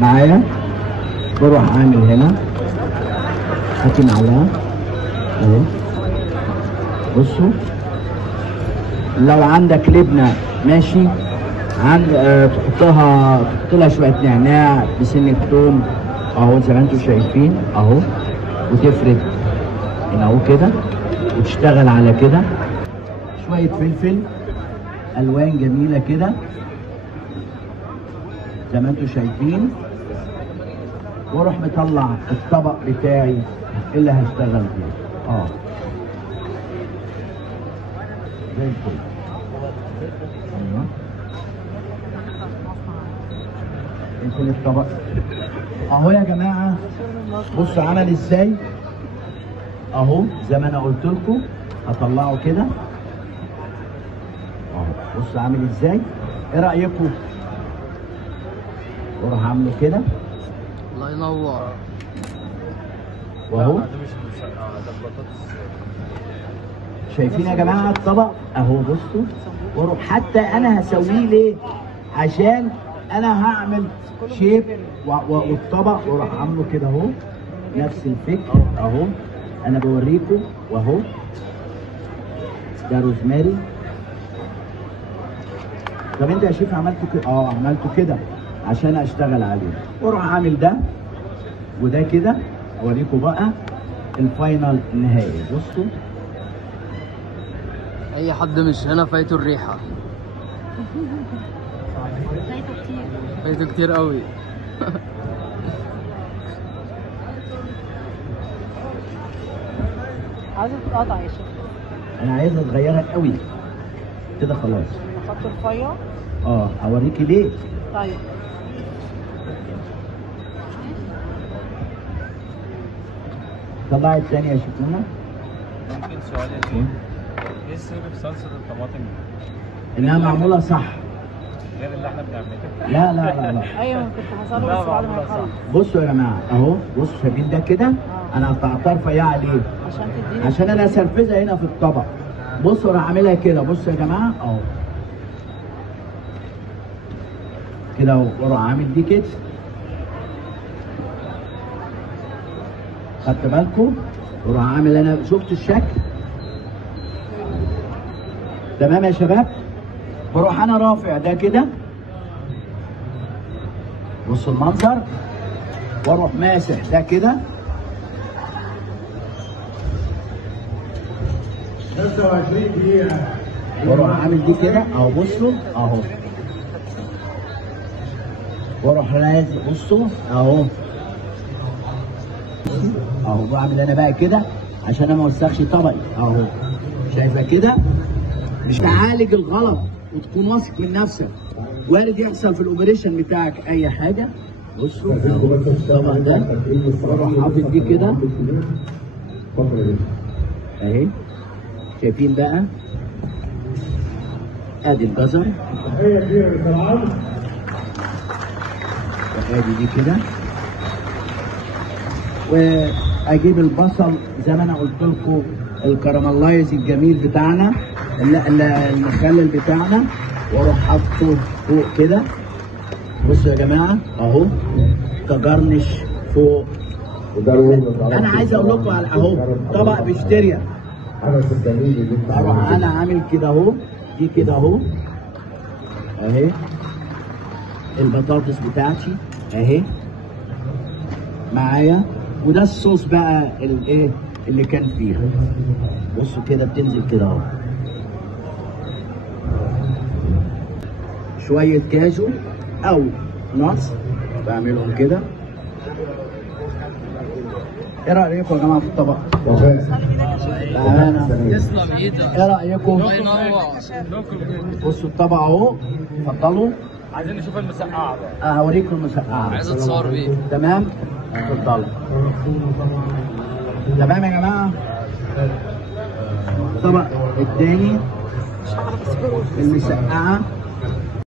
معايا بروح اعمل هنا حاطط معلقه اهو. بصوا لو عندك لبنه ماشي، تحط لها شويه نعناع بسنه ثوم اهو زي ما انتم شايفين اهو، وتفرد هنا اهو كده، وتشتغل على كده شويه فلفل الوان جميله كده زي ما انتم شايفين، واروح مطلع الطبق بتاعي اللي هشتغل فيه زي الفل. يمكن الطبق اهو يا جماعه. بصوا عمل ازاي اهو، زي ما انا قلت لكم هطلعه كده اهو. بصوا عامل ازاي، ايه رايكم؟ واروح عامله كده الله ينور واهو. شايفين يا جماعه الطبق اهو. بصوا واروح حتى انا هسويه ليه؟ عشان انا هعمل شيب والطبق واروح عامله كده اهو. نفس الفكر اهو، انا بوريكم واهو. ده روزماري. طب انت يا شيف عملته كده؟ عملته كده عشان اشتغل عليه، واروح عامل ده وده كده. اوريكم بقى الفاينل النهائي. بصوا اي حد مش هنا فايته الريحه. فايته كتير قوي. عايزه تتقطع يا شيخ. انا عايزها صغيره قوي كده خلاص. احط رفيع؟ هوريكي ليه. طيب طلعي الثانيه يا شيخونا. ممكن سؤال يا شيخ، ايه السر في صلصه الطماطم؟ انها معموله صح، غير اللي احنا بنعمله. لا ايوه كنت هسأله بس بعد ما يخلص. بصوا يا جماعه اهو. بصوا شايفين ده كده؟ انا قطعتها رفيعه ليه؟ عشان انا اسرفزها هنا في الطبق. بصوا انا عاملها كده. بصوا يا جماعه اهو كده اهو، واروح عامل دي كده. خدت بالكم؟ واروح عامل، انا شفت الشكل تمام يا شباب؟ بروح انا رافع ده كده، بصوا المنظر، واروح ماسح ده كده 25 دقيقة، واروح عامل دي كده اهو. بصوا اهو، واروح لازق. بصوا اهو بعمل انا بقى كده عشان انا ما اوسخش طبقي اهو. شايفه كده؟ مش تعالج الغلط وتكون واثق من نفسك. وارد يحصل في الاوبريشن بتاعك اي حاجه. بصوا اهو الطبق ده، واروح حاطط دي كده اهي. شايفين بقى؟ ادي الجزر وادي دي كده، واجيب البصل زي ما انا قلت لكم الكراملايز الجميل بتاعنا المخلل بتاعنا، واروح حاطه فوق كده. بصوا يا جماعه اهو كجرنش فوق. انا عايز اقول لكم على اهو طبق بشتريا، اروح انا عامل كده اهو، دي كده اهو اهي البطاطس بتاعتي اهي معايا، وده الصوص بقى الايه اللي كان فيها. بصوا كده بتنزل كده اهو، شويه كاجو او نص بعملهم كده. ايه رايكم يا جماعه في الطبق؟ تسلم ايدك. ايه رايكم؟ الله ينور. بصوا الطبق اهو، اتفضلوا. عايزين نشوف المسقعه بقى. هوريكم المسقعه. عايز اتصور بيه. تمام؟ اتفضلوا. تمام يا جماعه؟ الطبق الثاني المسقعه